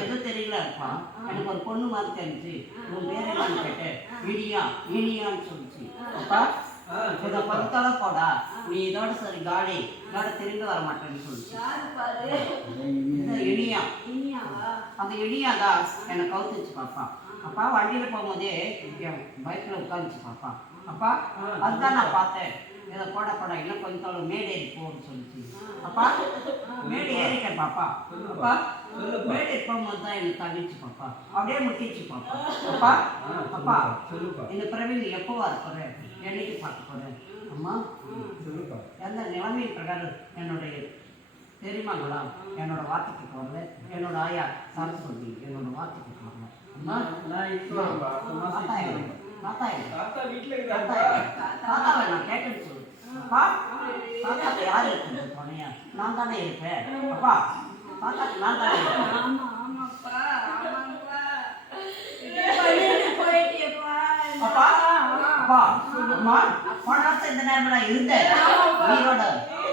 எதுவும் தெரியலப்பா எனக்கு ஒரு பொண்ணு மாதிரி தெரிஞ்சு உன் பேர் என்னன்னு கேட்டேன் இனியா இனியான்னு சொல்லிச்சு. அப்பா இதை பக்கத்தால போடா. நீ இதோட சரி காடி இதோட திரும்பி வர மாட்டேன்னு சொல்லிச்சு இனியா? அந்த இனியா தான் என்னை கவுத்துச்சு பாப்பா. அப்பா வண்டியில் போகும்போதே என் பைக்கில் உட்காந்துச்சு பாப்பா. அப்பா அதுதான் நான் பார்த்தேன். இதை போட போட இன்னும் கொஞ்சம் தொலை மேடு ஏறி போன்னு சொல்லிச்சு. அப்பா மேடு ஏறிட்டேன் பாப்பா. அப்பா மேடு போகும்போது தான் எனக்கு தவிச்சு பாப்பா. அப்படியே முட்டிச்சு பாப்பா. அப்பா அப்பா இந்த நீ எப்போ வர போற? என்னைக்கு பார்க்க போறேன் அம்மா சொல்லுப்பா. எந்த நிலைமையின் பிரகாரம் என்னுடைய பெரியமாங்களா என்னோட வார்த்தைக்கு வரல என்னோட ஆயா சரஸ்வதி என்னோட வார்த்தைக்கு அம்மா நான் நான் சொல்லு. நான் தானே இருப்பேன். அப்பா தாத்தாக்கு நான் தானே இருப்பேன். அப்பா அப்பா அம்மா போன வருஷம் இந்த நேரம்ல இருந்தேன். உயிரோட.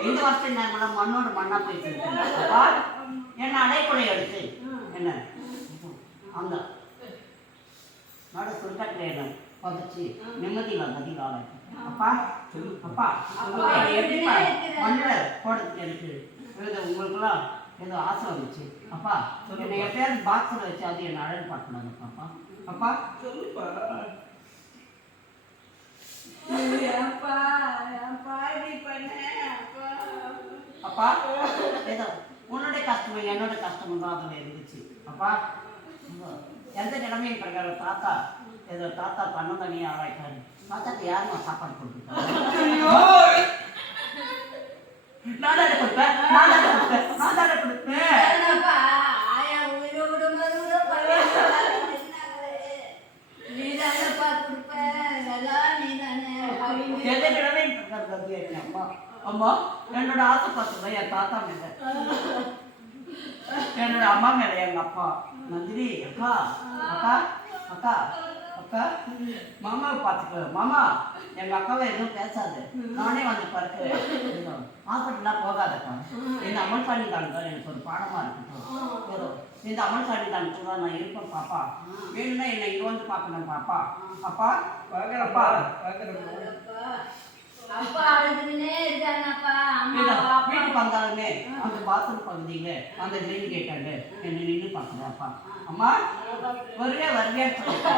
இந்த வருஷம் நேரம்ல மண்ணோட மண்ணா போயிட்டு இருக்கேன். அப்பா என்ன அடைக்குறை எடுத்து. என்ன? அந்த நடு சுருக்கட்டில் என்ன புதைச்சி நிம்மதியில் ஆளாயிட்டேன் அப்பா அப்பா அப்பா, எப்படி இப்படியே இருக்கிற- மண்ணில் போடுறதுக்கு எனக்கு. ஏதோ உங்களுக்குலாம் ஏதோ ஆசை வந்துச்சு. அப்பா என்னை எப்பயாவது பாக்ஸில் வச்சு அது என்ன அழகு பார்க்கணும் பாப்பா. அப்பா சொல்லுப்பா. ஏப்பா, ஏப்பா இப்படி பண்ண? அப்பா. அப்பா ஏதோ உன்னுடைய கஷ்டம் என்னோட கஷ்டம் தான் அதில் இருந்துச்சு. அப்பா எந்த நிலைமையும் பிரகாரம் தாத்தா ஏதோ தாத்தா பண்ண தனியாக ஆராய்ச்சாரு. தாத்தாக்கு யாருமா சாப்பாடு கொடுத்துருக்காங்க? நான் தானே கொடுப்பேன்? நான் தானே கொடுப்பேன்? நான் தானே கொடுப்பேன்? அம்மா. அம்மா என்னோட ஆசை பார்த்தது என் தாத்தா மேல. என்னோட அம்மா மேல எங்க அப்பா. நந்தினி அக்கா அக்கா அக்கா அக்கா. மாமாவை பார்த்துக்க. மாமா எங்க அக்காவை எதுவும் பேசாது. நானே வந்து பறக்கிறேன். ஹாஸ்பிட்டல்லாம் போகாதக்கா இந்த அமல் சாணி தான் எனக்கு ஒரு பாடமா இருக்கட்டும். இந்த அமல் சாணி தான் தான் நான் இருப்பேன் பாப்பா. வேணும்னா என்னை இங்க வந்து பார்க்கணும் பாப்பா. அப்பா பாக்குறப்பா பாக்குறப்பா. அப்பா, இதோ, அப்பா. வீட்டுக்கு வந்தாலுமே அந்த பாத்ரூம் பகுதியில அந்த கிரீன் கேட்டாங்க என்ன நின்று பார்க்குறாப்பா. அம்மா வருவே சொல்லிட்டு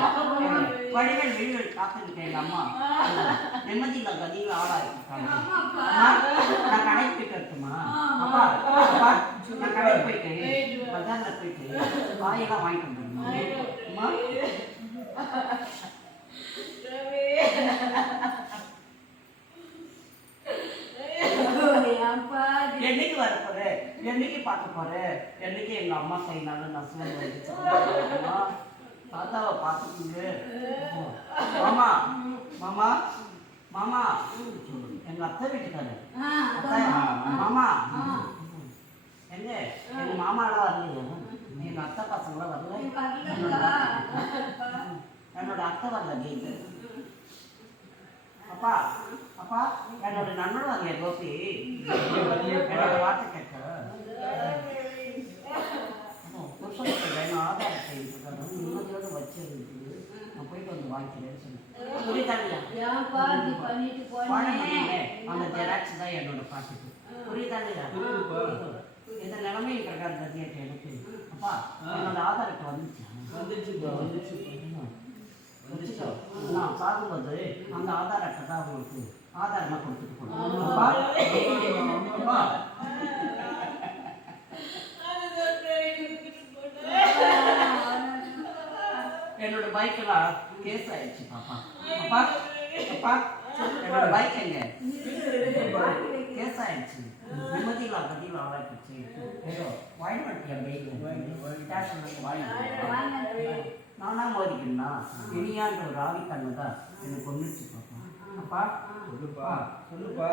வடிவேல் வெளியில் காத்துக்கிட்டேன் அம்மா. நிம்மதியில கதியில் ஆளா இருக்காங்க நான் கடைக்கு போயிட்டு வரட்டுமா? அப்பா அப்பா நான் கடைக்கு போயிட்டு பஜார்ல போயிட்டு காயெல்லாம் வாங்கிட்டு வந்துடுமா? அம்மா அப்பா என்னைக்கு வர போற என்னைக்கு பார்க்க போற. என்னைக்கு எங்க அம்மா கைனால நான் சூழ் வந்து தாத்தாவை பார்த்துக்கீங்க. மாமா மாமா மாமா. எங்க அத்தை வீட்டுக்காரு ஆ, அத்தை, மாமா. எங்க? எங்க மாமாலாம் வரலையா. எங்க அத்தை பசங்களாம் வரல. என்னோட அத்தை. வரல கேட்டு அப்பா அப்பா என்னோட நண்பன் வரலையா கோபி. என்னோட வார்த்தை இருக்காரு நிம்மதியோடு வச்சு இருக்குது நான் போயிட்டு வந்து வாங்கிக்கிறேன்னு சொன்னேன் புரியுதாங்களா போனேன் அந்த ஜெராக்ஸ் தான் என்னோட பாக்கெட்டு புரியுதாங்களா. இந்த நிலைமையை பிரகாரம் கட்டிட்டு எனக்கு அப்பா என்னோட ஆதாரத்தை வந்துச்சு வந்துச்சு. நான் சாகும்போது அந்த ஆதார் அட்டை தான் உங்களுக்கு ஆதாரமாக கொடுத்துட்டு போகணும் அப்பா அப்பா என்னோட பைக்கெல்லாம் கேஸ் ஆயிடுச்சு பாப்பா அப்பா அப்பா என்னோட பைக் எங்க கேஸ் ஆயிடுச்சு நிம்மதியில் பதில் ஆளாயிடுச்சு ஏதோ வாங்கிட்டு என் பைக் ஸ்டேஷனுக்கு வாங்கிட்டு நானா மோதிக்கணும்னா இனியான்ற ஒரு ஆவி கண்ணு தான் எனக்கு கொண்டுச்சு பாப்பா அப்பா சொல்லுப்பா சொல்லுப்பா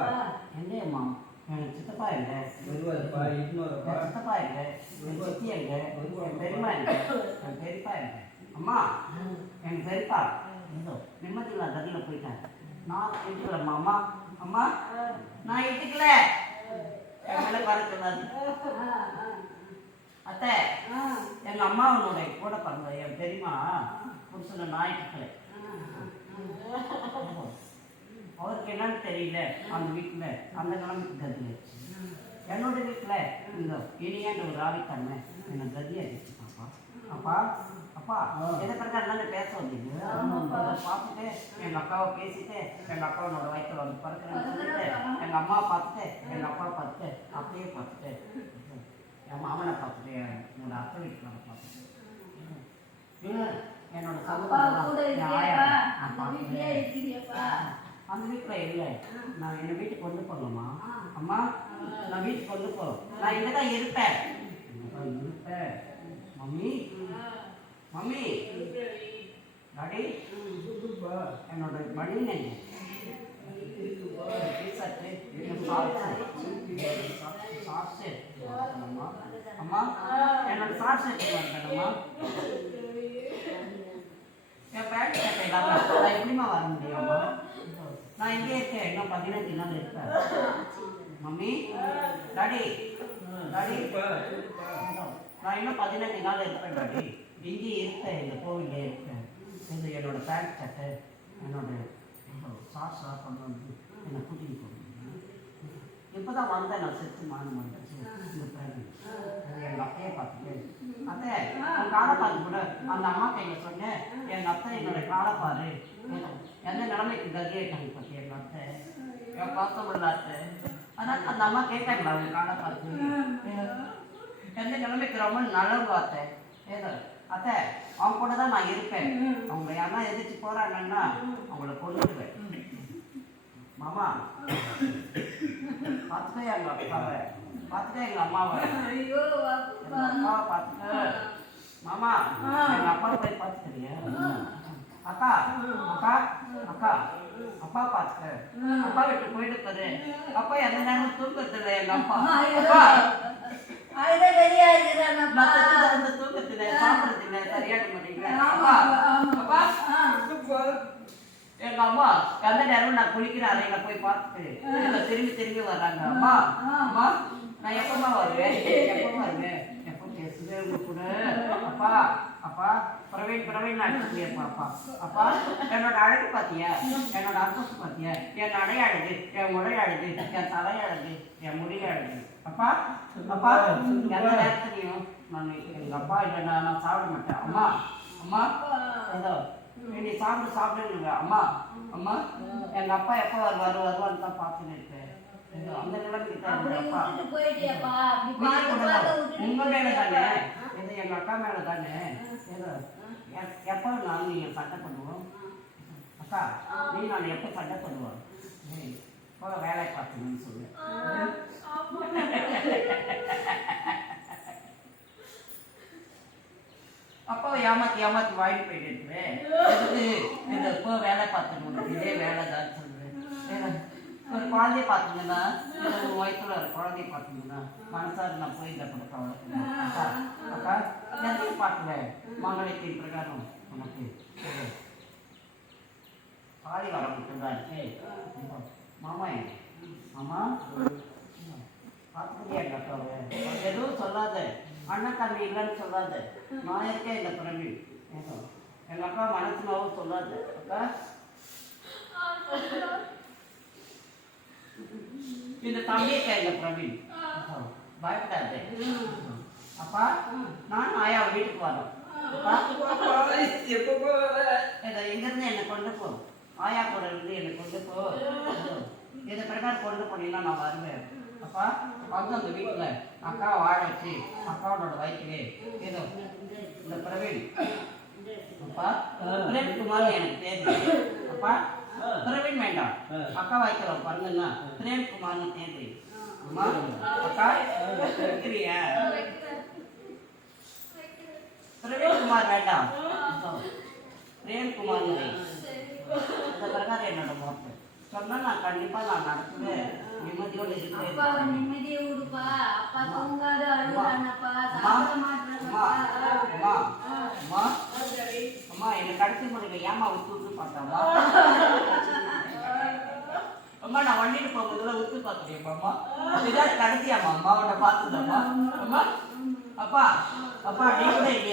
எங்க அம்மா என் சித்தப்பா என் சித்தப்பா எங்க என் சித்தி எங்க என் பெரியம்மா எங்க என் பெரியப்பா எங்க அம்மா என் பெரியப்பா ஏதோ நிம்மதியில் கதியில் போயிட்டேன் நான் இட்டுக்கலம்மா அம்மா அம்மா நான் எடுத்துக்கல என் மேலே வரக்கூடாது எங்க அம்மாவனுடைய கூட பிறந்த என் பெரியமா நான் ஞாயிற்றுக்கிழமை அவருக்கு என்னன்னு தெரியல அந்த வீட்டில் அந்த கிழமைக்கு கதி என்னோட வீட்டில் இந்த இனியாண்ட ஒரு ஆவித்தன்மை என்னை கதி இருந்துச்சு பாப்பா. அப்பா அப்பா. எதை தானே பேச வந்தீங்க. பார்த்துட்டு எங்கள் அக்காவை பேசிட்டு எங்கள் அக்காவோட வயிற்றுல வந்து பிறக்கிறேன்னு சொல்லிட்டு எங்கள் அம்மா பார்த்துட்டு எங்கள் அப்பா பார்த்துட்டு அப்படியே பார்த்துட்டு என் மாமனை பார்த்துட்டு என்னோட அத்தை வீட்டுக்கார பார்த்துட்டு. என்னோட சகோதரன் அந்த வீட்டில் இல்லை. நான் என்னை வீட்டுக்கு கொண்டு போகணுமா? அம்மா நான் வீட்டுக்கு கொண்டு போ நான் இங்கே தான் இருப்பேன் இருப்பேன். Mummy mummy. டாடி. என்னோட மணி அம்மா. அம்மா என்னோட சாட்சி வரணுமா என் பேண்ட் சட்டை நான் எப்படிம்மா வர முடியுமா நான் இங்கே இருக்கேன்? இன்னும் பதினஞ்சு நாள் இருப்பேன் மம்மி. டாடி. டாடி. நான் இன்னும் பதினஞ்சு நாள் இருப்பேன் டாடி இங்கே இருப்பேன் இந்த கோவிலே இருப்பேன் இந்த என்னோட பேண்ட் சட்டை என்னோட சாஸா கொண்டு வந்து என்னை கூட்டிகிட்டு போகணும் இப்போ தான் வந்தேன் நான் செத்து மானம் மாட்டேன் இந்த எங்கள் அத்தையை பார்த்துட்டேன் அத்தை உன் காலப்பாரு கூட அந்த அம்மா கையில் சொன்னேன் எங்கள் அத்தை என்னோட காலப்பாரு எந்த நிலைமைக்கு கதியாயிட்டாங்க பற்றி எங்கள் அத்தை? என் பார்த்த முடியல அத்தை. அதான் அந்த அம்மா கேட்டாங்களா அவங்க காலப்பாரு எந்த நிலைமைக்கு ரொம்ப நல்லவங்க அத்தை. ஏதோ. அத்தை அவங்க கூட தான் நான் இருப்பேன். அவங்க யாரா எதிர்த்து போறாங்கன்னா அவங்கள கொண்டுடுவேன் மாமா பார்த்துட்டே எங்க அப்பாவை. பார்த்துட்டே எங்க அம்மாவை. ஐயோ அப்பா அப்பாவை பார்த்துட்டு மாமா எங்க அப்பாவை போய் பார்த்துக்கிறியா? அக்கா அக்கா அக்கா அப்பா பார்த்துட்டு அப்பா விட்டு போயிட்டு அப்பா எந்த நேரமும் தூக்கத்துல இல்லை எங்க அப்பா. அப்பா அதுதான் சரியா நான் செத்து கிடந்து தூக்கத்துல சாப்பிடுறதுல அப்பா சொல்லுப்பா எங்க அம்மா எந்த நேரம் நான் குளிக்கிற அறையில போய் பார்த்துட்டு. திரும்ப திரும்பி வர்றாங்க. அம்மா அம்மா நான் எப்பமா வருவேன்? எப்போ வருவேன்? எப்போ பேசுவேன் உங்க கூட? அப்பா அப்பா பிரவீன் பிரவீன் அடிச்சுப்பா அப்பா. அப்பா என்னோட அழகு பாத்தியா? என்னோட அந்தஸ்து பாத்தியா? என் நடை அழகு என் உடை அழகு என் தலை அழகு என் முடி அழகு. அப்பா அப்பா எந்த நேரத்துலையும் நான் எங்க அப்பா இல்லைன்னா நான் சாப்பிட மாட்டேன். அம்மா அம்மா ஏதோ நீ சாப்பிடு சாப்பிடுங்க அம்மா அம்மா எங்க அப்பா எப்போ வருவாரு வருவான்னு தான் பார்த்துன்னு ஏதோ அந்த நிலைமைக்கு உங்க மேல தானே? இது எங்க அக்கா மேல தானே? எப்போ நான் நீங்க சண்டை பண்ணுவோம் அக்கா நீ நான் எப்போ சண்டை பண்ணுவோம் போக வேலை பார்த்துன்னு சொல்லு அப்போ ஏமாத்தி ஏமாத்தி வாங்கிட்டு போயிட்டு இந்த இப்போ வேலை பார்த்துக்கணும். இதே வேலை தான் சொல்றேன் ஒரு குழந்தைய பார்த்தீங்கன்னா ஒரு வயசுல ஒரு குழந்தைய பார்த்தீங்கன்னா மனசார நான் போய் இந்த கொடுக்க வளர்க்கணும் அக்கா அக்கா எதையும் பார்க்கல. மங்களத்தின் பிரகாரம் உனக்கு பாதி வர மட்டும்தான் இருக்கு. மாமா மாமா பார்த்துக்கிட்டே எங்க அக்காவை எதுவும் சொல்லாத. அண்ணன் தம்பி இல்லைன்னு சொல்லாத. நான் இருக்கேன் இந்த பிறவி. ஏதோ. எங்க அக்கா மனசுனாவும் சொல்லாத. அக்கா இந்த தம்பியை இந்த பிரவீன் பயப்படாதே. அப்பா நானும் ஆயா வீட்டுக்கு வரோம் அப்பா. அப்பா எங்கிருந்து என்னை கொண்டு போ. ஆயா கூட இருந்து என்னை கொண்டு போ. இதை பிரகாரம் கொண்டு போனீங்கன்னா நான் வருவேன். அப்பா வந்து அந்த வீட்டில் அக்கா வாழ வச்சு அக்காவோட வயிற்றுலே ஏதோ இந்த பிரவீன். அப்பா பிரேம்குமார் எனக்கு தேர்வு அப்பா பிரவீன் வேண்டாம். அக்கா வயிற்றுல பிறந்தன்னா பிரேம்குமார்னு குமார்னு தேர்வு அம்மா அக்கா வைக்கிறிய? பிரவீன் குமார் வேண்டாம். பிரேம்குமார் வை. இந்த பிரகாரம் என்னோட சொன்னா நான் கண்டிப்பா நான் நடத்துவேன். நிம்மதியோடு இருக்கிறேன் நிம்மதியை விடுப்பா. அப்பா தூங்காத அழுகுறானப்பா அம்மா. சாப்பிட அம்மா. மாட்டேறானப்பா அம்மா. அம்மா. அம்மா. என்னை கடைசி முடியல ஏமா விட்டு விட்டு பார்த்தாமா அம்மா நான் வண்டியில் போகும்போதுல பார்த்துட்டேன் அம்மா. இதான் கடைசியாம்மா அம்மா. உன்னை பார்த்துதம்மா அம்மா. அப்பா அப்பா நீ கூட இல்லையா